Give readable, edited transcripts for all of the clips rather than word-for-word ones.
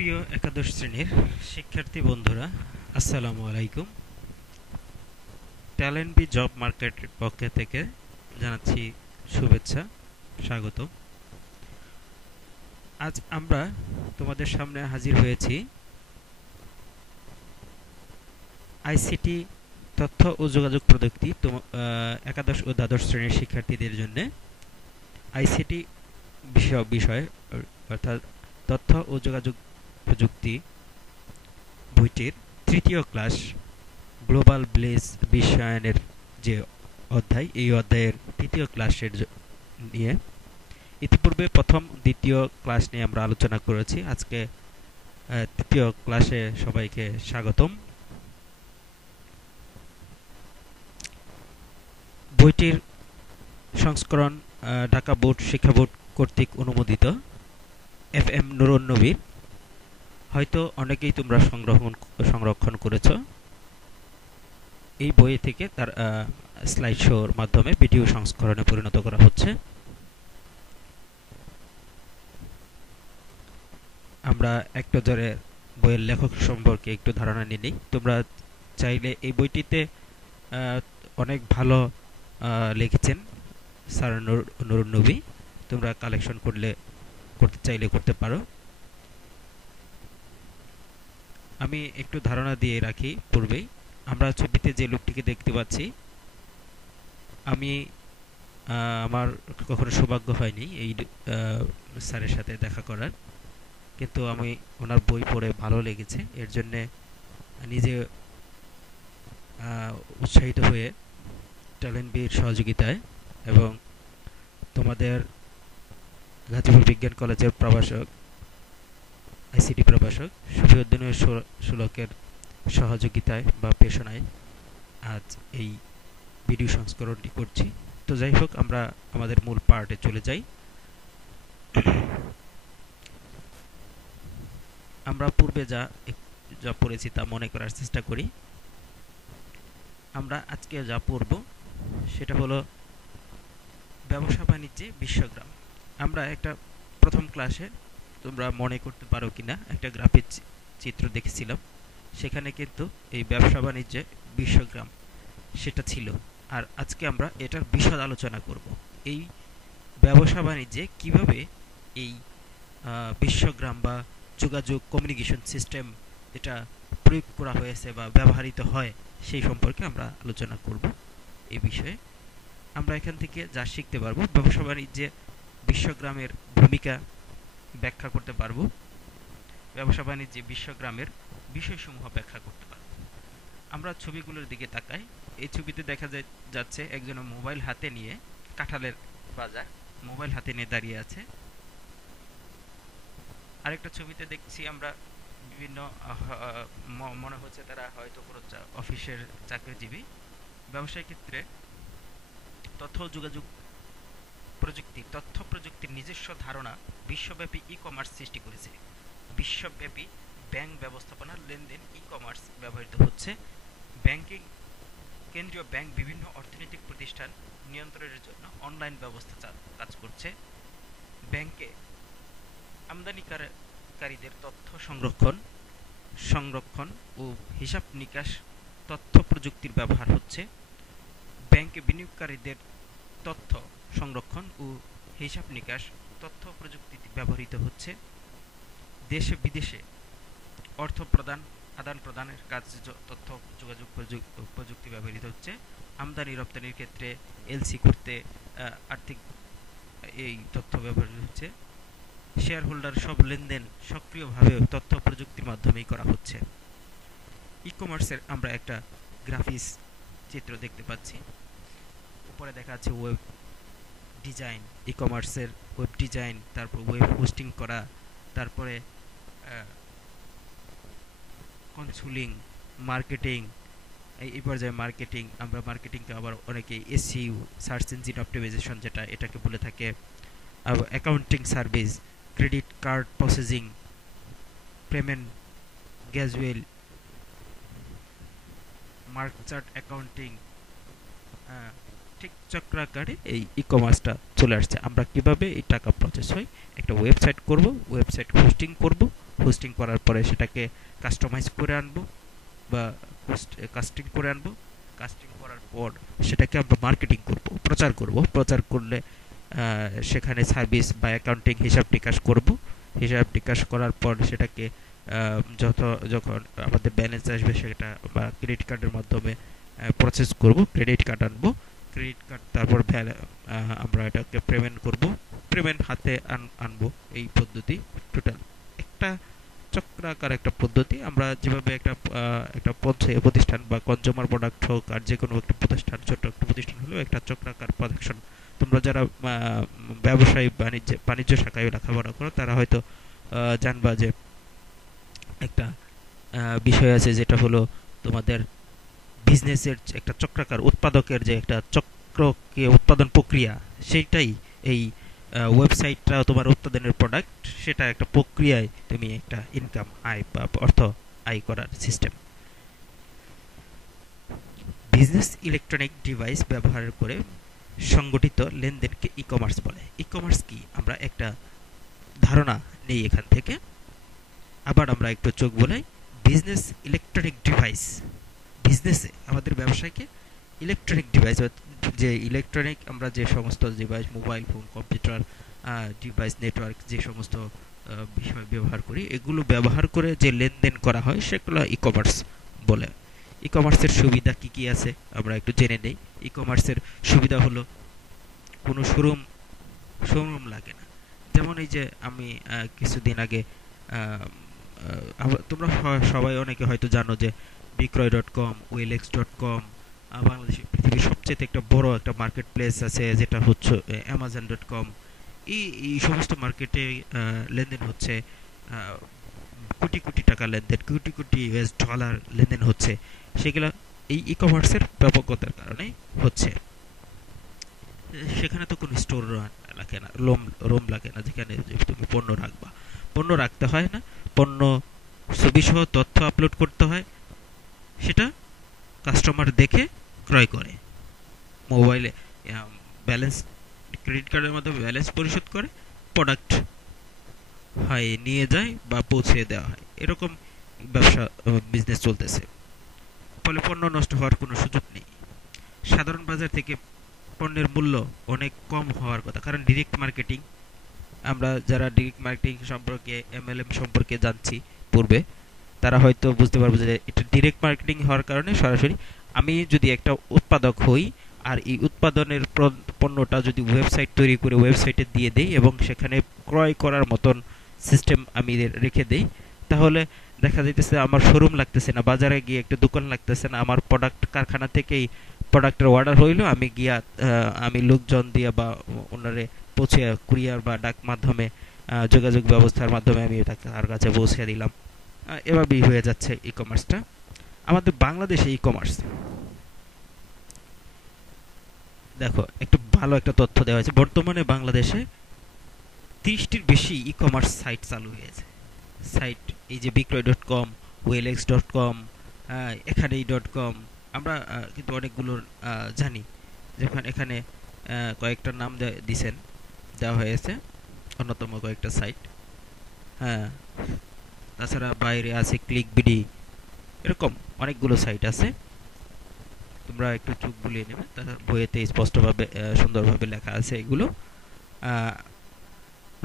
প্রিয় একাদশ শ্রেণীর শিক্ষার্থী বন্ধুরা, আসসালামু আলাইকুম। ট্যালেন্ট বি জব মার্কেটের পক্ষ থেকে জানাচ্ছি শুভেচ্ছা, স্বাগত। আজ আমরা তোমাদের সামনে হাজির হয়েছি আইসিটি তথ্য ও যোগাযোগ প্রযুক্তি একাদশ ও দ্বাদশ শ্রেণীর শিক্ষার্থীদের জন্য আইসিটি বিষয় অর্থাৎ তথ্য ও যোগাযোগ প্রযুক্তি বইটির তৃতীয় ক্লাস গ্লোবাল ভিলেজ বিশ্বায়নের যে অধ্যায়, এই অধ্যায়ের তৃতীয় ক্লাসের নিয়ে ইতিপূর্বে প্রথম দ্বিতীয় ক্লাস নিয়ে আমরা আলোচনা করেছি। আজকে তৃতীয় ক্লাসে সবাইকে স্বাগতম। বইটির সংস্করণ ঢাকা বোর্ড শিক্ষা বোর্ড কর্তৃক অনুমোদিত FM নুরুন নবীর। হয়তো অনেকেই তোমরা সংরক্ষণ করেছ। এই বই থেকে তার স্লাইড শোর মাধ্যমে ভিডিও সংস্করণে পরিণত করা হচ্ছে। আমরা এক নজরে বইয়ের লেখক সম্পর্কে একটু ধারণা নিয়ে নিই। তোমরা চাইলে এই বইটিতে অনেক ভালো লিখেছেন স্যার নুরুন নবী। তোমরা কালেকশন করতে চাইলে করতে পারো। আমি একটু ধারণা দিয়ে রাখি পূর্বেই। আমরা ছবিতে যে লোকটিকে দেখতে পাচ্ছি, আমি আমার কখনো সৌভাগ্য হয়নি এই স্যারের সাথে দেখা করার, কিন্তু আমি ওনার বই পড়ে ভালো লেগেছে। এর জন্যে নিজে উৎসাহিত হয়ে ট্যালেন্ট বির সহযোগিতায় এবং তোমাদের গাজীপুর বিজ্ঞান কলেজের প্রভাষক আইসিটি প্রভাষক শফিউদ্দিনের সুলকের সহযোগিতায় বা পেশনায় আজ এই ভিডিও সংস্করণটি করছি। তো যাই হোক, আমরা আমাদের মূল পার্টে চলে যাই। আমরা পূর্বে যা পড়েছি তা মনে করার চেষ্টা করি। আমরা আজকে যা পড়ব সেটা হলো ব্যবসা বাণিজ্যে বিশ্বগ্রাম। আমরা একটা প্রথম ক্লাসে, তোমরা মনে করতে পারো কিনা, একটা গ্রাফিক চিত্র দেখেছিলাম। সেখানে কিন্তু এই ব্যবসা বাণিজ্যে বিশ্বগ্রাম সেটা ছিল। আর আজকে আমরা এটার বিশদ আলোচনা করব। এই ব্যবসা বাণিজ্যে কিভাবে এই বিশ্বগ্রাম বা যোগাযোগ কমিউনিকেশন সিস্টেম এটা প্রয়োগ করা হয়েছে বা ব্যবহৃত হয় সেই সম্পর্কে আমরা আলোচনা করব। এই বিষয়ে আমরা এখান থেকে যা শিখতে পারবো, ব্যবসা বাণিজ্যে বিশ্বগ্রামের ভূমিকা ব্যাখ্যা করতে পারবো, ব্যবসা বাণিজ্যে বিশ্বগ্রামের বিষয়সমূহ ব্যাখ্যা করতে পারবো। আমরা ছবিগুলোর দিকে তাকাই। এই ছবিতে দেখা যাচ্ছে একজন মোবাইল হাতে নিয়ে, কাঁঠালের বাজার, মোবাইল হাতে নিয়ে দাঁড়িয়ে আছে। আরেকটা ছবিতে দেখছি আমরা বিভিন্ন মনে হচ্ছে তারা হয়তো কোনো অফিসের চাকরিজীবী। ব্যবসায় ক্ষেত্রে তথ্য প্রযুক্তির নিজস্ব ধারণা বিশ্বব্যাপী ই কমার্স সৃষ্টি করেছে। বিশ্বব্যাপী ব্যাংক ব্যবস্থাপনা, লেনদেন, ই কমার্স ব্যবহৃত হচ্ছে। কেন্দ্রীয় ব্যাংক বিভিন্ন অর্থনৈতিক প্রতিষ্ঠান নিয়ন্ত্রণের জন্য অনলাইন ব্যবস্থা কাজ করছে। ব্যাংকে আমদানিকারীদের তথ্য সংরক্ষণ ও হিসাব নিকাশ তথ্য প্রযুক্তির ব্যবহার হচ্ছে। ব্যাংকে বিনিয়োগকারীদের তথ্য সংরক্ষণ ও হিসাব নিকাশ তথ্য প্রযুক্তি ব্যবহৃত হচ্ছে। দেশে বিদেশে অর্থ আদান প্রদানের কাজে তথ্য যোগাযোগ প্রযুক্তি ব্যবহৃত হচ্ছে। আমদানি রপ্তানির ক্ষেত্রে এলসি করতে আর্থিক এই তথ্য ব্যবহৃত হচ্ছে। শেয়ার হোল্ডার সব লেনদেন সক্রিয়ভাবে তথ্য প্রযুক্তির মাধ্যমেই করা হচ্ছে। ই কমার্সের আমরা একটা গ্রাফিক্স চিত্র দেখতে পাচ্ছি। উপরে দেখা যাচ্ছে ওয়েব ডিজাইন, ই কমার্সের ওয়েব ডিজাইন, তারপর ওয়েব হোস্টিং করা, তারপরে কনসুলিং, মার্কেটিং। এই পর্যায়ে আমরা মার্কেটিংকে আবার অনেকে এসইউ, সার্চ ইঞ্জিন অপটিমাইজেশন যেটা, এটাকে বলে থাকে। Accounting service, credit card processing, payment গ্যাজুয়াল, মার্কচার্ট অ্যাকাউন্টিং, ঠিক চক্রাকারে এই ই কমার্সটা চলে আসছে। আমরা কিভাবে এই টাকা প্রসেস হয়, একটা ওয়েবসাইট করব, ওয়েবসাইট হোস্টিং করব, হোস্টিং করার পরে সেটাকে কাস্টমাইজ করে আনবো বা কাস্টিং করে আনবো। কাস্টিং করার পর সেটাকে আমরা মার্কেটিং করব, প্রচার করব। প্রচার করলে সেখানে সার্ভিস বা অ্যাকাউন্টিং হিসাব টিকাস করব। হিসাব টিকাস করার পর সেটাকে যখন আমাদের ব্যালেন্স আসবে সেটা বা ক্রেডিট কার্ডের মাধ্যমে প্রসেস করব, ক্রেডিট কার্ড আনবো। ক্রেডিট কার্ড তারপর আমরা এটাকে পেমেন্ট করব, পেমেন্ট হাতে আনবো। এই পদ্ধতি টোটাল একটা চক্রাকার একটা পদ্ধতি। আমরা যেভাবে একটা প্রতিষ্ঠান বা কনজিউমার প্রোডাক্ট হোক আর যে কোনো একটা প্রতিষ্ঠান, ছোট একটা প্রতিষ্ঠান হলেও একটা চক্রাকার প্রোডাকশন। তোমরা যারা ব্যবসায়ী বাণিজ্য শাখায় লেখাপড়া করো তারা হয়তো জানবা যে একটা বিষয় আছে যেটা হলো তোমাদের বিজনেসের একটা চক্রাকার, উৎপাদকের যে একটা চক্রকে উৎপাদন প্রক্রিয়া, সেইটাই এই ওয়েবসাইটটা তোমার উৎপাদনের প্রোডাক্ট, সেটা একটা প্রক্রিয়ায় তুমি একটা ইনকাম আয় বা অর্থ আয় করার সিস্টেম। বিজনেস ইলেকট্রনিক ডিভাইস ব্যবহার করে সংগঠিত লেনদেনকে ই কমার্স বলে। ই কমার্স কি আমরা একটা ধারণা নেই এখান থেকে, আবার আমরা একটু চোখ বোলাই। বিজনেস ইলেকট্রনিক ডিভাইস, বিজনেসে আমাদের ব্যবসায়কে ইলেকট্রনিক ডিভাইস, যে ইলেকট্রনিক আমরা যে সমস্ত device, mobile phone, computer device, network, যে সমস্ত বিষয় ব্যবহার করি, এগুলো ব্যবহার করে যে লেনদেন করা হয় সেগুলো ই কমার্স বলে। ই কমার্সের সুবিধা কি কি আছে আমরা একটু জেনে নেই। ই কমার্সের সুবিধা হলো কোনো শোরুম লাগে না। যেমন এই যে আমি কিছুদিন আগে তোমরা সবাই অনেকে হয়তো জানো যে বিক্রয়.com, OLX.com, বাংলাদেশের পৃথিবীর সবচেয়ে একটা বড় একটা মার্কেট প্লেস আছে যেটা হচ্ছে Amazon.com। এই সমস্ত মার্কেটে লেনদেন হচ্ছে কোটি কোটি টাকা লেনদেন, কোটি কোটি US ডলার লেনদেন হচ্ছে। সেগুলো এই ই কমার্সের ব্যাপকতার কারণে হচ্ছে। সেখানে তো কোনো স্টোর লাগে না, রোম লাগে না যেখানে তুমি পণ্য রাখবা। পণ্য রাখতে হয় না, পণ্য ছবি সহ তথ্য আপলোড করতে হয়, সেটা কাস্টমার দেখে ক্রয় করে। মোবাইলে ব্যালেন্স, ক্রেডিট কার্ডের মাধ্যমে ব্যালেন্স পরিশোধ করে প্রোডাক্ট হয় নিয়ে যায় বা পৌঁছে দেওয়া হয়। এরকম ব্যবসা বিজনেস চলতেছে। ফলে পণ্য নষ্ট হওয়ার কোনো সুযোগ নেই। সাধারণ বাজার থেকে পণ্যের মূল্য অনেক কম হওয়ার কথা, কারণ ডিরেক্ট মার্কেটিং, আমরা যারা ডিরেক্ট মার্কেটিং সম্পর্কে, MLM সম্পর্কে জানছি পূর্বে, তারা হয়তো বুঝতে পারবে যে এটা ডিরেক্ট মার্কেটিং হওয়ার কারণে সরাসরি আমি যদি একটা উৎপাদক হই আর এই উৎপাদনের পণ্যটা যদি ওয়েবসাইট তৈরি করে ওয়েবসাইটে দিয়ে দেই এবং সেখানে ক্রয় করার মতন সিস্টেম আমি রেখে দেই, তাহলে দেখা যাইতেছে আমার শোরুম লাগতেছে না, বাজারে গিয়ে একটা দোকান লাগতেছে না। আমার প্রোডাক্ট কারখানা থেকেই প্রোডাক্টের অর্ডার হইলো, আমি গিয়া আমি লোকজন দিয়ে বা ওনারে পৌঁছে কুরিয়ার বা ডাক মাধ্যমে যোগাযোগ ব্যবস্থার মাধ্যমে আমি তার কাছে পৌঁছে দিলাম। এভাবেই হয়ে যাচ্ছে ই কমার্সটা আমাদের বাংলাদেশে। ই কমার্স দেখো একটু ভালো একটা তথ্য দেওয়া হয়েছে, বর্তমানে বাংলাদেশে 30টির বেশি ই কমার্স সাইট চালু হয়েছে। সাইট এই যে বিক্রয়.com, OLX.com, এখানেই.com, আমরা কিন্তু অনেকগুলোর জানি। যখন এখানে কয়েকটা নাম দেওয়া হয়েছে, অন্যতম কয়েকটা সাইট। হ্যাঁ, তাছাড়া বাইরে আছে ক্লিকবিডি, এরকম অনেকগুলো সাইট আছে। তোমরা একটু চোখ বুলিয়ে নেবে, তার বইয়েতে স্পষ্টভাবে সুন্দরভাবে লেখা আছে এগুলো।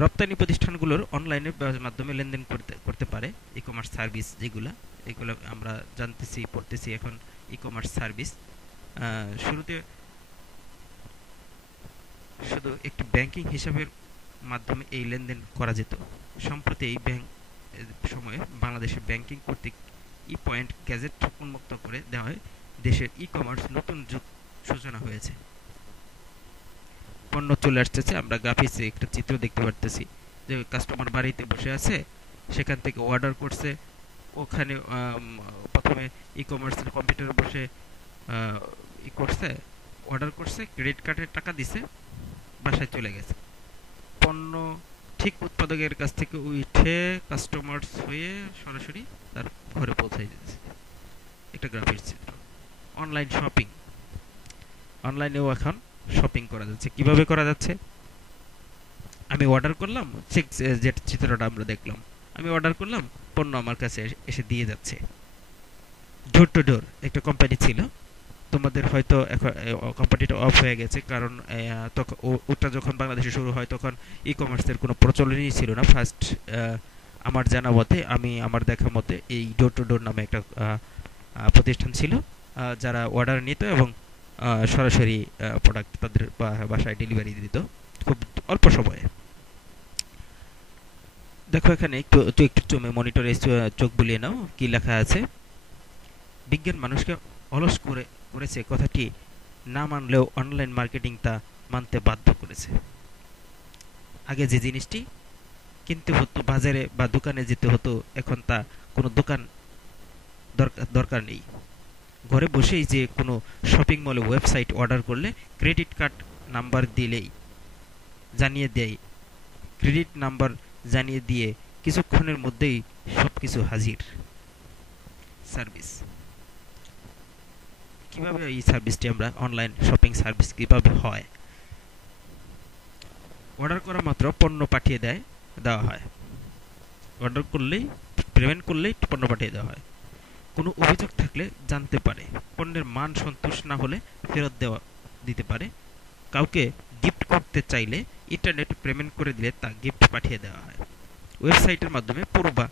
রপ্তানি প্রতিষ্ঠানগুলোর অনলাইনে মাধ্যমে লেনদেন করতে পারে ই কমার্স সার্ভিস, এগুলো আমরা জানতেছি, পড়তেছি এখন। ই কমার্স সার্ভিস শুরুতে শুধু একটি ব্যাংকিং হিসাবের মাধ্যমে এই লেনদেন করা যেত। সম্প্রতি এই সময়ে বাংলাদেশের ব্যাংকিং কর্তৃক ই পয়েন্ট গ্যাজেট উন্মুক্ত করে দেওয়া হয়। দেশের ই কমার্স নতুন যুগ সূচনা হয়েছে। পণ্য চলে আসতেছে, আমরা গ্রাফিক্সে একটা চিত্র দেখতে পারতেছি যে কাস্টমার বাড়িতে বসে আছে, সেখান থেকে অর্ডার করছে। ওখানে প্রথমে ই কমার্সের কম্পিউটারে বসে করছে, অর্ডার করছে, ক্রেডিট কার্ডের টাকা দিছে, বাসায় চলে গেছে। পণ্য ঠিক উৎপাদকের কাছ থেকে উঠে কাস্টমার্স হয়ে সরাসরি তার ঘরে পৌঁছাই দিতেছে। একটা গ্রাফিক্স চিত্র। অনলাইন শপিং, অনলাইনেও এখন শপিং করা যাচ্ছে। কিভাবে করা যাচ্ছে? আমি অর্ডার করলাম, যে চিত্রটা আমরা দেখলাম, আমি অর্ডার করলাম, পণ্য আমার কাছে এসে দিয়ে যাচ্ছে। ডোর টু ডোর একটা কোম্পানি ছিল, তোমাদের হয়তো এখন কোম্পানিটা অফ হয়ে গেছে, কারণ তখন ওটা যখন বাংলাদেশে শুরু হয় তখন ই কমার্সের কোনো প্রচলনই ছিল না। ফার্স্ট আমার জানা মতে, আমি আমার দেখা মতে, এই ডোর টু ডোর নামে একটা প্রতিষ্ঠান ছিল, যারা অর্ডার নিত এবং সরাসরি প্রোডাক্ট তাদের বাসায় ডেলিভারি দিত খুব অল্প সময়ে। দেখো এখানে একটু একটু একটু মনিটরে চোখ বুলিয়ে নাও, কি লেখা আছে। বিজ্ঞান মানুষকে অলস করেছে কথাটি না মানলেও অনলাইন মার্কেটিং তা মানতে বাধ্য করেছে। আগে যে জিনিসটি কিনতে হতো বাজারে বা দোকানে যেতে হতো, এখন তা কোনো দোকান দরকার নেই। ঘরে বসেই যে কোনো শপিং মলে ওয়েবসাইট অর্ডার করলে ক্রেডিট কার্ড নাম্বার দিলেই জানিয়ে দেয়, ক্রেডিট নাম্বার জানিয়ে দিয়ে কিছুক্ষণের মধ্যেই সব কিছু হাজির। সার্ভিস কিভাবে এই সার্ভিসটি আমরা অনলাইন শপিং সার্ভিস কিভাবে হয়? অর্ডার করা মাত্র পণ্য পাঠিয়ে দেওয়া হয়। অর্ডার করলেই, পেমেন্ট করলেই পণ্য পাঠিয়ে দেওয়া হয়। কোনো অভিযোগ থাকলে জানতে পারে, পণ্যের মান সন্তুষ্ট না হলে ফেরত দিতে পারে। কাউকে গিফট করতে চাইলে ইন্টারনেট পেমেন্ট করে দিলে তা গিফট পাঠিয়ে দেওয়া হয়। ওয়েবসাইটের মাধ্যমে পুরনো বা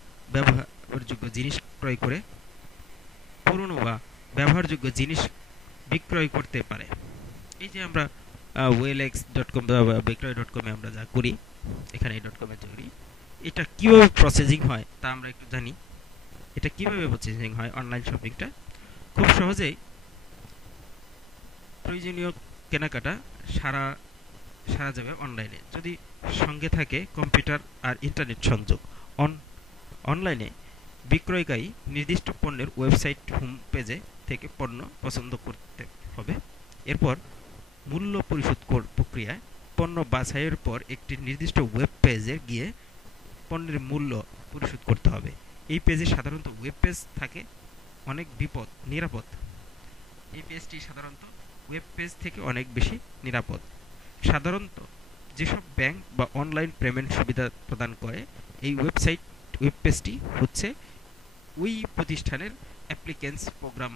ব্যবহারযোগ্য জিনিস বিক্রয় করতে পারে। এই যে আমরা OLX.com বা বিক্রয়.com আমরা যা করি, এখানে এই .com এ করি, এটা কিভাবে প্রসেসিং হয় তা আমরা একটু জানি। এটা কিভাবে প্রসেসিং হয় অনলাইন শপিংটা? খুব সহজেই প্রয়োজনীয় কেনাকাটা সারা সারা যাবে অনলাইনে, যদি সঙ্গে থাকে কম্পিউটার আর ইন্টারনেট সংযোগ। অনলাইনে বিক্রয়কারী নির্দিষ্ট পণ্যের ওয়েবসাইট হোম পেজে থেকে পণ্য পছন্দ করতে হবে। এরপর মূল্য পরিশোধ প্রক্রিয়ায় পণ্য বাছাইয়ের পর একটি নির্দিষ্ট ওয়েব পেজে গিয়ে পণ্যের মূল্য পরিশোধ করতে হবে। এই পেজে সাধারণত ওয়েব পেজ থাকে অনেক নিরাপদ। এই পেজটি সাধারণত ওয়েব পেজ থেকে অনেক বেশি নিরাপদ। সাধারণত যেসব ব্যাংক বা অনলাইন পেমেন্ট সুবিধা প্রদান করে, এই ওয়েব পেজটি হচ্ছে ওই প্রতিষ্ঠানের অ্যাপ্লিকেন্স প্রোগ্রাম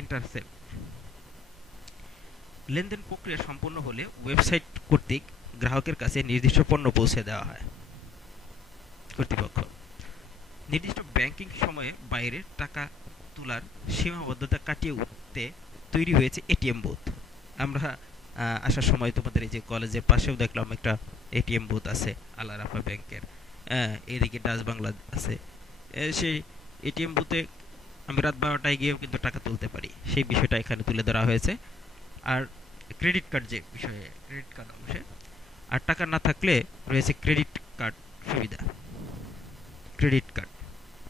ইন্টারসেপ্ট। লেনদেন প্রক্রিয়া সম্পন্ন হলে ওয়েবসাইট কর্তৃক গ্রাহকের কাছে নির্দিষ্ট পণ্য পৌঁছে দেওয়া হয়। কর্তৃপক্ষ নির্দিষ্ট ব্যাংকিং সময়ে বাইরে টাকা তোলার সীমাবদ্ধতা কাটিয়ে উঠতে তৈরি হয়েছে এটিএম বুথ। আমরা আসার সময় তোমাদের এই যে কলেজের পাশেও দেখলাম একটা এটিএম বুথ আছে আল আরাফা ব্যাংকের, এদিকে ডাচ বাংলা আছে। সেই এটিএম বুথে আমি রাত 12টায় গিয়েও কিন্তু টাকা তুলতে পারি, সেই বিষয়টা এখানে তুলে ধরা হয়েছে। আর ক্রেডিট কার্ড, যে বিষয়ে ক্রেডিট কার্ড অংশে, আর টাকা না থাকলে রয়েছে ক্রেডিট কার্ড সুবিধা।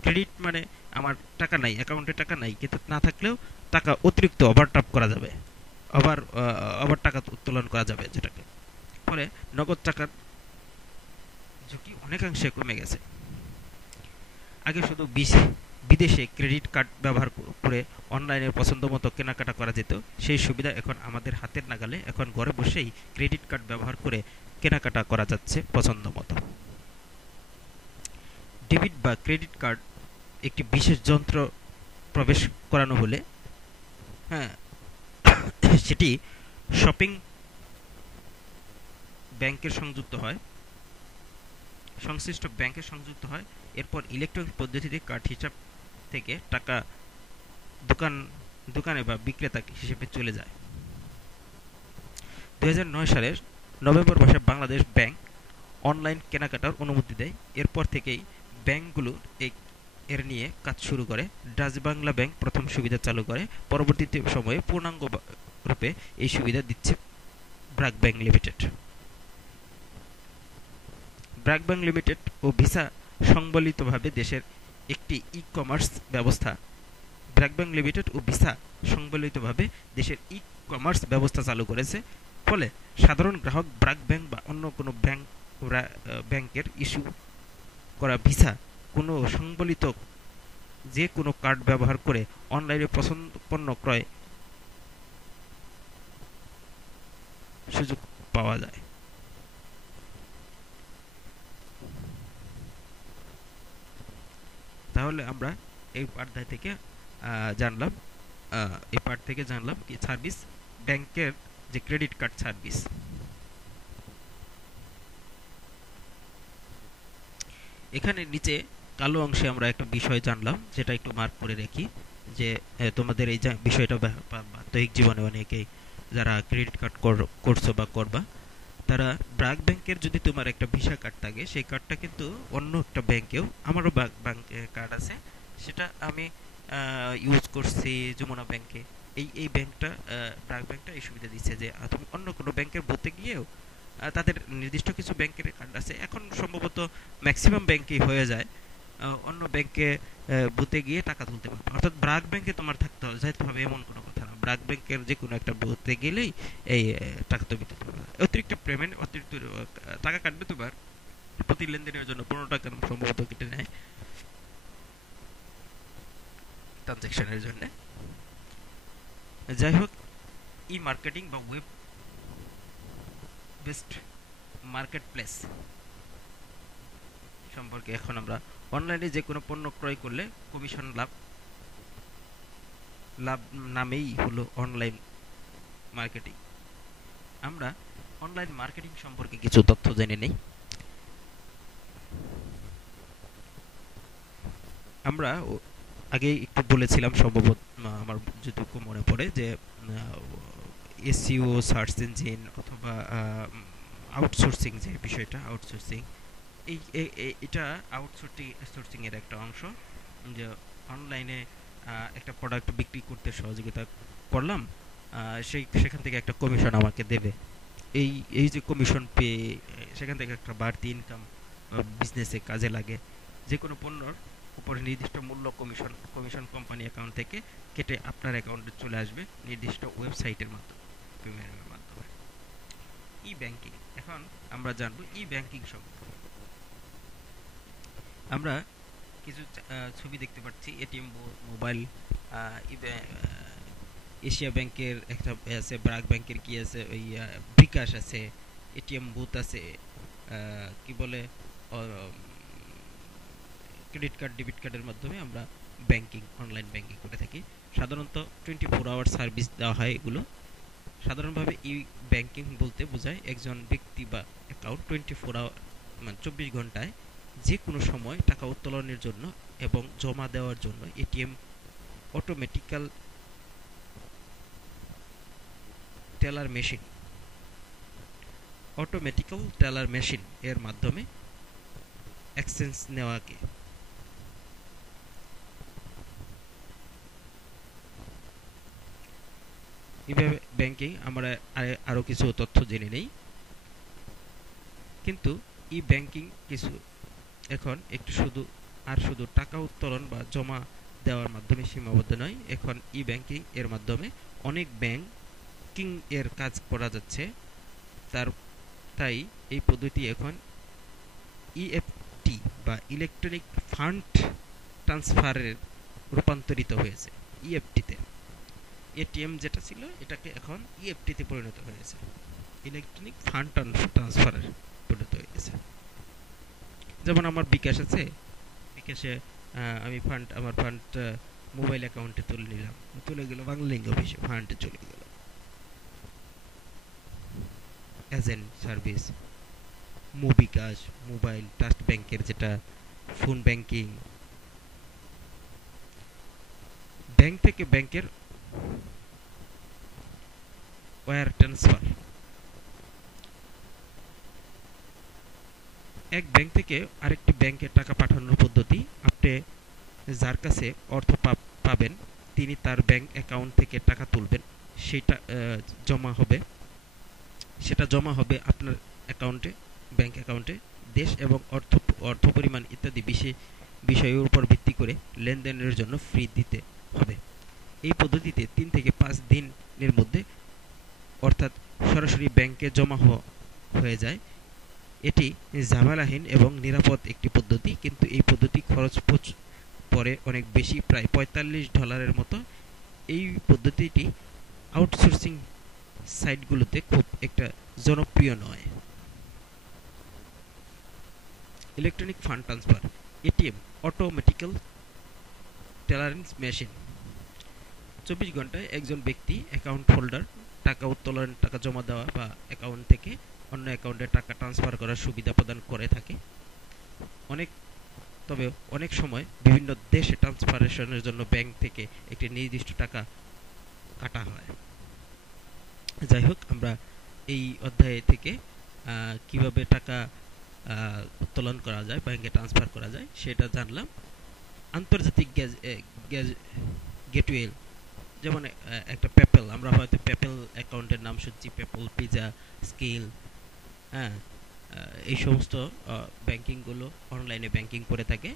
ক্রেডিট মানে আমার টাকা নাই, অ্যাকাউন্টে টাকা নাই, কিন্তু না থাকলেও টাকা অতিরিক্ত ওভারটপ করা যাবে, আবার টাকা উত্তোলন করা যাবে, যেটাকে ফলে নগদ টাকার ঝুঁকি অনেকাংশে কমে গেছে। আগে শুধু বিদেশে ক্রেডিট কার্ড ব্যবহার করে অনলাইনে পছন্দ মতো কেনাকাটা করা যেত, সেই সুবিধা এখন আমাদের হাতের নাগালে। এখন ঘরে বসেই ক্রেডিট কার্ড ব্যবহার করে কেনাকাটা করা যাচ্ছে পছন্দ মতো। ডেবিট বা ক্রেডিট কার্ড একটি বিশেষ যন্ত্র প্রবেশ করানো হলে, হ্যাঁ, সেটি শপিং ব্যাংকের সংশ্লিষ্ট ব্যাংকের সংযুক্ত হয়। এরপর ইলেকট্রনিক পদ্ধতিতে কার্ড হিসাব থেকে টাকা দোকানে বা বিক্রেতা হিসেবে চলে যায়। 2009 সালের নভেম্বর মাসে বাংলাদেশ ব্যাংক অনলাইন কেনাকাটার অনুমতি দেয়। এরপর থেকেই ব্যাংকগুলো এর নিয়ে কাজ শুরু করে। ডাচ বাংলা ব্যাংক প্রথম সুবিধা চালু করে, পরবর্তী সময়ে পূর্ণাঙ্গ রূপে এই সুবিধা দিচ্ছে ব্র্যাক ব্যাংক লিমিটেড। ব্র্যাক ব্যাংক লিমিটেড ও ভিসা সংবলিতভাবে দেশের একটি ই কমার্স ব্যবস্থা। ব্র্যাক ব্যাংক লিমিটেড ও ভিসা সংবলিতভাবে দেশের ই কমার্স ব্যবস্থা চালু করেছে। ফলে সাধারণ গ্রাহক ব্র্যাক ব্যাংক বা অন্য কোনো ব্যাংকের ইস্যু করা ভিসা কোনো সংবলিত যে কোনো কার্ড ব্যবহার করে অনলাইনে পণ্য ক্রয় সুযোগ পাওয়া যায়। তাহলে আমরা এই অধ্যায় থেকে জানলাম এই পার্ট থেকে জানলাম কি সার্ভিস, ব্যাংকের যে ক্রেডিট কার্ড সার্ভিস। এখানে নিচে কালো অংশে আমরা একটা বিষয় জানলাম, যেটা একটু মার্ক করে রাখি, যে তোমাদের এই বিষয়টা বাস্তবিক জীবনে অনেকেই যারা ক্রেডিট কার্ড করছো বা করবা, তারা ব্র্যাক ব্যাংকের যদি তোমার একটা ভিসা কার্ড থাকে, সেই কার্ডটা কিন্তু অন্য একটা ব্যাংকেও, আমারও ব্যাংক কার্ড আছে, সেটা আমি ইউজ করছি যমুনা ব্যাংকে। এই ব্যাংকটা, ব্র্যাক ব্যাংকটা এই সুবিধা দিচ্ছে যে তুমি অন্য কোনো ব্যাংকের বলতে গিয়েও তাদের নির্দিষ্ট কিছু ব্যাংকের কার্ড আছে, এখন সম্ভবত ম্যাক্সিমাম ব্যাংকেই হয়ে যায়, অন্য ব্যাংকে বুথে গিয়ে টাকা তুলতে পারবে। অর্থাৎ ব্র্যাক ব্যাংকে তোমার যাইতে হবে এমন কোনো কথা না, ব্র্যাক ব্যাংকের যে কোনো একটা বুথে গেলেই এই টাকা তুমি তুলতে পারবে। অতিরিক্ত পেমেন্ট, অতিরিক্ত টাকা কাটবে তোমার প্রতি লেনদেনের জন্য 15 টাকা সম্ভবত কেটে নেয় ট্রানজ্যাকশনের জন্য। যাই হোক, ই মার্কেটিং বা ওয়েব বেসড মার্কেট প্লেস সম্পর্কে এখন আমরা অনলাইনে যে কোনো পণ্য ক্রয় করলে কমিশন লাভ লাভ নামেই হলো অনলাইন মার্কেটিং। আমরা অনলাইন মার্কেটিং সম্পর্কে কিছু তথ্য জেনে নেই। আমরা আগে একটু বলেছিলাম, সম্ভবত আমার যতটুকু মনে পড়ে, যে এসইও, সার্চ ইঞ্জিন, অথবা আউটসোর্সিং, যে বিষয়টা আউটসোর্সিং, এটা আউটসোর্সিং এর একটা অংশ, যে অনলাইনে একটা প্রোডাক্ট বিক্রি করতে সহযোগিতা করলাম, সেখান থেকে একটা কমিশন আমাকে দেবে। এই যে কমিশন পেয়ে সেখান থেকে একটা বাড়তি ইনকাম বিজনেসে কাজে লাগে। যে কোনো পণ্যর উপরে নির্দিষ্ট মূল্য কমিশন কোম্পানি অ্যাকাউন্ট থেকে কেটে আপনার অ্যাকাউন্টে চলে আসবে নির্দিষ্ট ওয়েবসাইটের মাধ্যমে, পেমেন্টের মাধ্যমে। ই ব্যাংকিং, এখন আমরা জানবো ই ব্যাংকিং সম্পর্কে। আমরা কিছু ছবি দেখতে পাচ্ছি, এটিএম মোবাইল, এশিয়া ব্যাংকের একটা আছে, ব্র্যাক ব্যাংকের কি আছে, ওই বিকাশ আছে, এটিএম বুথ আছে, কি বলে, ক্রেডিট কার্ড, ডেবিট কার্ডের মাধ্যমে আমরা ব্যাংকিং, অনলাইন ব্যাংকিং করে থাকি। সাধারণত 24 আওয়ার সার্ভিস দেওয়া হয় এগুলো। সাধারণভাবে ই ব্যাংকিং বলতে বোঝায় একজন ব্যক্তি বা অ্যাকাউন্ট 24 আওয়ার, মানে 24 ঘন্টায় যে কোনো সময় টাকা উত্তোলনের জন্য এবং জমা দেওয়ার জন্য এটিএম অটোমেটিক্যাল টেলার মেশিন এর মাধ্যমে এক্সচেঞ্জ নেওয়াকে। এইভাবে ব্যাংকিং আমরা আরো কিছু তথ্য জেনে নেই। কিন্তু ই ব্যাংকিং কিছু এখন একটু শুধু টাকা উত্তোলন বা জমা দেওয়ার মাধ্যমে সীমাবদ্ধ নয়, এখন ই ব্যাংকিং এর মাধ্যমে অনেক ব্যাংকিং এর কাজ করা যাচ্ছে। তাই এই পদ্ধতি এখন ইএফটি বা ইলেকট্রনিক ফান্ড ট্রান্সফারে রূপান্তরিত হয়েছে, ইএফটিতে। এটিএম যেটা ছিল এটাকে এখন ইএফটিতে পরিণত হয়েছে, ইলেকট্রনিক ফান্ড ট্রান্সফারে পরিণত হয়েছে। যেমন আমার বিকাশ আছে, বিকাশে আমি আমার ফান্ড মোবাইল অ্যাকাউন্টে তুলে নিলাম, তুলে গেল বাংলালিংক অফিসে, ফান্ডে চলে গেল। এজেন্ট সার্ভিস, মোবিকাশ, মোবাইল, ট্রাস্ট ব্যাংকের যেটা ফোন ব্যাংকিং, ব্যাংক থেকে ব্যাংকের ওয়্যার ট্রান্সফার, এক ব্যাংক থেকে আরেকটি ব্যাংকে টাকা পাঠানোর পদ্ধতি। আপনি যার কাছে অর্থ পাবেন তিনি তার ব্যাংক অ্যাকাউন্ট থেকে টাকা তুলবেন, সেটা জমা হবে আপনার অ্যাকাউন্টে, ব্যাংক অ্যাকাউন্টে। দেশ এবং অর্থ পরিমাণ ইত্যাদি বিষয়ের উপর ভিত্তি করে লেনদেনের জন্য ফি দিতে হবে। এই পদ্ধতিতে 3 থেকে 5 দিনের মধ্যে, অর্থাৎ সরাসরি ব্যাংকে জমা হয়ে যায়। এটি ঝামেলাহীন এবং নিরাপদ একটি পদ্ধতি, কিন্তু এই পদ্ধতি খরচ পড়ে অনেক বেশি, প্রায় $45 মতো। এই পদ্ধতিটি আউটসোর্সিং সাইটগুলোতে খুব একটা জনপ্রিয় নয়। ইলেকট্রনিক ফান্ড ট্রান্সফার, এটিএম টেলারেন্স মেশিন 24 ঘন্টায় একজন ব্যক্তি অ্যাকাউন্ট হোল্ডার টাকা উত্তোলন, টাকা জমা দেওয়া বা অ্যাকাউন্ট থেকে অন্য অ্যাকাউন্টে টাকা ট্রান্সফার করার সুবিধা প্রদান করে থাকে। অনেক তবে অনেক সময় বিভিন্ন দেশে ট্রান্সফারেশনের জন্য ব্যাংক থেকে একটি নির্দিষ্ট টাকা কাটা হয়। যাই হোক, আমরা এই অধ্যায় থেকে কিভাবে টাকা উত্তোলন করা যায়, ব্যাংকে ট্রান্সফার করা যায় সেটা জানলাম। আন্তর্জাতিক গেটওয়ে যেমন একটা পেপ্যাল, আমরা হয়তো পেপ্যাল অ্যাকাউন্টের নাম শুনছি, পেপ্যাল, পিজা, স্কেল, হ্যাঁ, এই সমস্ত ব্যাংকিংগুলো অনলাইনে ব্যাংকিং করে থাকে,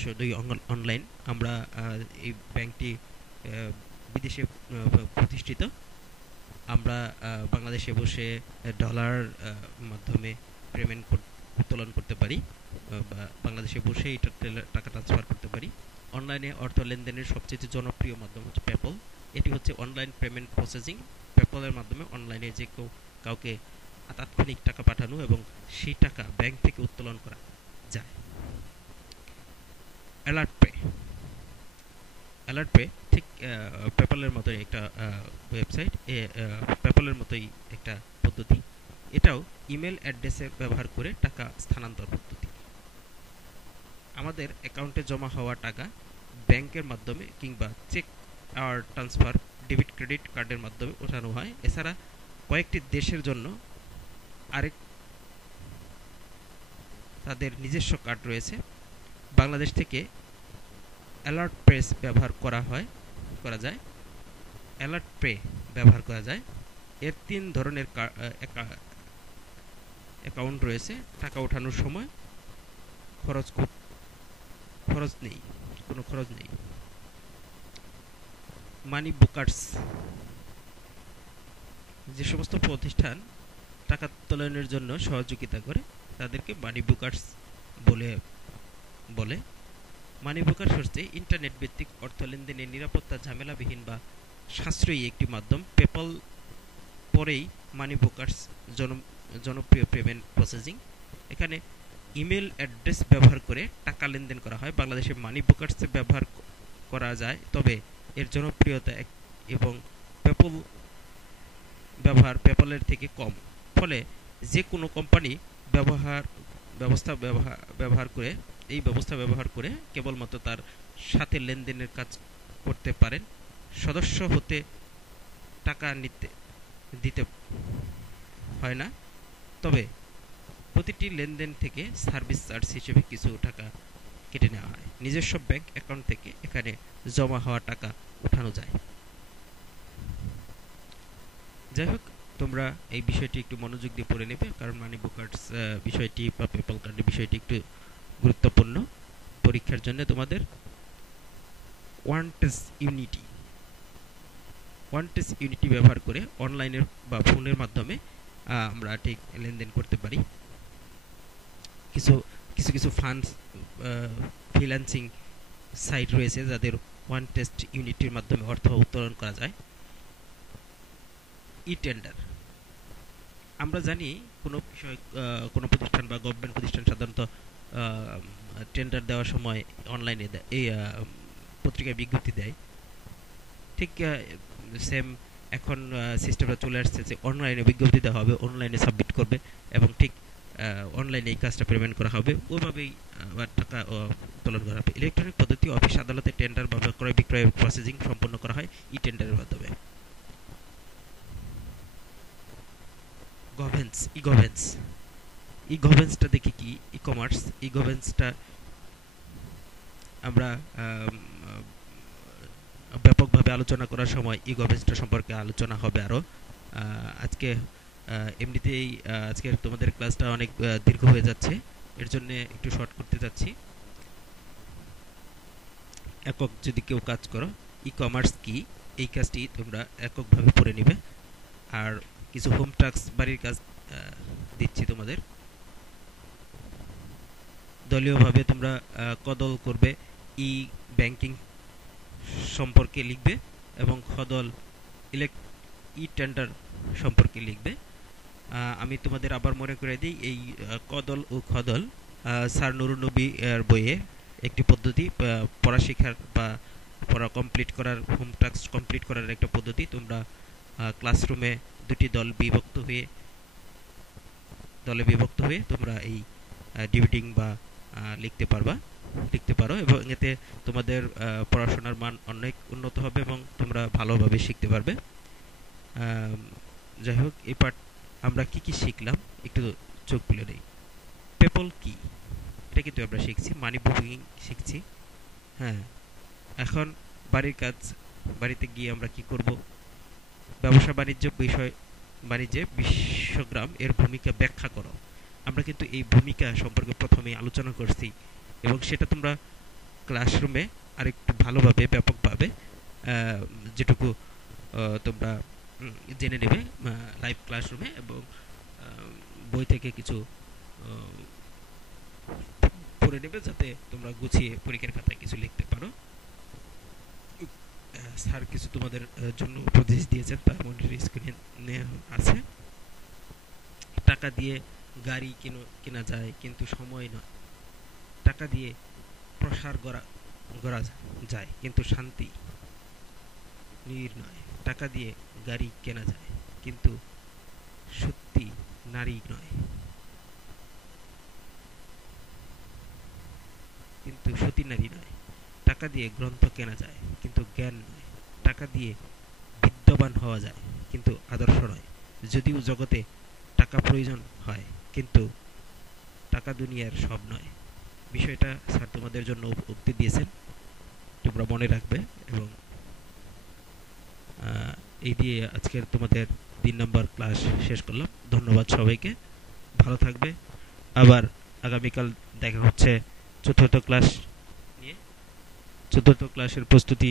শুধুই অনলাইন। আমরা এই ব্যাংকটি বিদেশে প্রতিষ্ঠিত। আমরা বাংলাদেশে বসে ডলার মাধ্যমে পেমেন্ট উত্তোলন করতে পারি বা বাংলাদেশে বসে এটা টাকা ট্রান্সফার করতে পারি। অনলাইনে অর্থ লেনদেনের সবচেয়ে জনপ্রিয় মাধ্যম হচ্ছে পেপ্যাল। এটি হচ্ছে অনলাইন পেমেন্ট প্রসেসিং। পেপ্যালের মাধ্যমে অনলাইনে যে কাউকে তাৎক্ষণিক টাকা পাঠানো এবং সেই টাকা ব্যাংক থেকে উত্তোলন করা যায়। অ্যালার্ট পে ঠিক পেপ্যালের মতোই একটা ওয়েবসাইট, পেপ্যালের মতোই একটা পদ্ধতি। এটাও ইমেল অ্যাড্রেসে ব্যবহার করে টাকা স্থানান্তর পদ্ধতি। আমাদের অ্যাকাউন্টে জমা হওয়া টাকা ব্যাংকের মাধ্যমে কিংবা চেক আর ট্রান্সফার, ডেবিট ক্রেডিট কার্ডের মাধ্যমে ওঠানো হয়। এছাড়া কয়েকটি দেশের জন্য আরেক তাদের নিজস্ব কার্ড রয়েছে। বাংলাদেশ থেকে অ্যালার্ট প্রেস ব্যবহার করা যায়। অ্যালার্ট পে ব্যবহার করা যায়। এর 3 ধরনের অ্যাকাউন্ট রয়েছে। টাকা ওঠানোর সময় কোনো খরচ নেই। মানি বুকার্স, যে সমস্ত প্রতিষ্ঠান টাকা উত্তোলনের জন্য সহযোগিতা করে তাদেরকে মানি বুকার্স বলে। মানি বুকার্স হচ্ছে ইন্টারনেট ভিত্তিক অর্থ লেনদেনের নিরাপত্তা, ঝামেলাবিহীন বা সাশ্রয়ী একটি মাধ্যম। পেপ্যাল পরেই মানি বুকার্স জনপ্রিয় পেমেন্ট প্রসেসিং। এখানে ইমেল অ্যাড্রেস ব্যবহার করে টাকা লেনদেন করা হয়। বাংলাদেশে মানি বুকার্স ব্যবহার করা যায়, তবে এর জনপ্রিয়তা এবং পেপ্যালের থেকে কম। ফলে যে কোনো কোম্পানি এই ব্যবস্থা ব্যবহার করে কেবলমাত্র তার সাথে লেনদেনের কাজ করতে পারেন। সদস্য হতে টাকা দিতে হয় না, তবে প্রতিটি লেনদেন থেকে সার্ভিস চার্জ হিসেবে কিছু টাকা কেটে নেওয়া হয়। নিজস্ব ব্যাংক অ্যাকাউন্ট থেকে এখানে জমা হওয়া টাকা ওঠানো যায়। যাই হোক, তোমরা এই বিষয়টি একটু মনোযোগ দিয়ে পড়ে নেবে, কারণ মানি বুকার্স বিষয়টি বা পেপ্যাল কার্ডের বিষয়টি একটু গুরুত্বপূর্ণ। পরীক্ষার জন্য তোমাদের ওয়ান টেস ইউনিটি ব্যবহার করে অনলাইনের বা ফোনের মাধ্যমে আমরা ঠিক লেনদেন করতে পারি। কিছু ফান্ডস ফ্রিল্যান্সিং সাইট রয়েছে যাদের ওয়ান টেস্ট ইউনিটির মাধ্যমে অর্থ উত্তোলন করা যায়। ই-টেন্ডার, আমরা জানি কোনো প্রতিষ্ঠান বা গভর্নমেন্ট প্রতিষ্ঠান সাধারণত টেন্ডার দেওয়ার সময় অনলাইনে এই পত্রিকায় বিজ্ঞপ্তি দেয়। ঠিক সেম এখন সিস্টেমটা চলে আসছে যে অনলাইনে বিজ্ঞপ্তি দেওয়া হবে, অনলাইনে সাবমিট করবে এবং ঠিক অনলাইনে এই কাজটা পেমেন্ট করা হবে। ওইভাবেই টাকা উত্তোলন করা হবে। ইলেকট্রনিক পদ্ধতি, অফিস আদালতে টেন্ডার বা ক্রয় বিক্রয় প্রসেসিং সম্পন্ন করা হয় ই-টেন্ডারের মাধ্যমে। ই-গভর্নেন্সটা দেখি কি, ই-কমার্স। ই-গভর্নেন্সটা আমরা ব্যাপকভাবে আলোচনা করার সময় ই-গভর্নেন্সটা সম্পর্কে আলোচনা হবে আরও। আজকে এমনিতেই আজকের তোমাদের ক্লাসটা অনেক দীর্ঘ হয়ে যাচ্ছে, এর জন্য একটু শর্ট করতে যাচ্ছি। একক যদি কেউ কাজ করো, ই-কমার্স কি, এই কাজটি তোমরা এককভাবে পড়ে নেবে। আর কিছু হোম টাস্ক, বাড়ির কাজ দিচ্ছি তোমাদের। দলীয়ভাবে তোমরা কদল করবে, ই ব্যাংকিং সম্পর্কে লিখবে এবং খদল ই টেন্ডার সম্পর্কে লিখবে। আমি তোমাদের আবার মনে করে দিই, এই কদল ও খদল স্যার নুরুন্নবী এর বইয়ে একটি পদ্ধতি, পড়া শেখার বা পড়া কমপ্লিট করার, হোম টাস্ক কমপ্লিট করার একটা পদ্ধতি। তোমরা ক্লাসরুমে দুটি দলে বিভক্ত হয়ে তোমরা এই ডিবেটিং বা লিখতে পারো, এবং এতে তোমাদের পড়াশোনার মান অনেক উন্নত হবে এবং তোমরা ভালোভাবে শিখতে পারবে। যাই হোক, এই পাঠ আমরা কি কি শিখলাম একটু চোখ খুলে নেই। পেপল কি, এটা কিন্তু আমরা শিখছি। মানি বুকিং শিখছি। হ্যাঁ, এখন বাড়ির কাজ, বাড়িতে গিয়ে আমরা কি করব? ব্যবসা বাণিজ্যে বিশ্বগ্রাম এর ভূমিকা ব্যাখ্যা করো। আমরা কিন্তু এই ভূমিকা সম্পর্কে প্রথমেই আলোচনা করছি, এবং সেটা তোমরা ক্লাসরুমে আরেকটু ভালোভাবে, ব্যাপকভাবে যেটুকু তোমরা জেনে নেবে লাইভ ক্লাসরুমে, এবং বই থেকে কিছু পড়ে নেবে, যাতে তোমরা গুছিয়ে পরীক্ষার খাতায় কিছু লিখতে পারো। স্যার কিছু তোমাদের জন্য উপদেশ দিয়েছেন, তার মনিটর স্ক্রিনে আছে। টাকা দিয়ে গাড়ি কেনা যায়, কিন্তু সময় নয়। টাকা দিয়ে প্রসার গড়া যায়, কিন্তু শান্তি নয়। টাকা দিয়ে গাড়ি কেনা যায়, কিন্তু সত্যি নারী নয়। টাকা দিয়ে গ্রন্থ কেনা যায়, কিন্তু জ্ঞান নয়। টাকা দিয়ে বিদ্যমান হওয়া যায়, কিন্তু আদর্শ নয়। যদিও জগতে টাকা প্রয়োজন হয়, কিন্তু টাকা দুনিয়ার সব নয়। বিষয়টা স্যার তোমাদের জন্য উক্তি দিয়েছেন, তোমরা মনে রাখবে। এবং এই দিয়ে আজকের তোমাদের 3 নম্বর ক্লাস শেষ করলাম। ধন্যবাদ সবাইকে, ভালো থাকবে। আবার আগামীকাল দেখা হচ্ছে চতুর্থ ক্লাস নিয়ে। চতুর্থ ক্লাসের প্রস্তুতি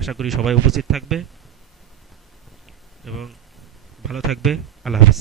আশা করি সবাই উপস্থিত থাকবে, এবং ভালো থাকবে। আল্লাহ হাফেজ।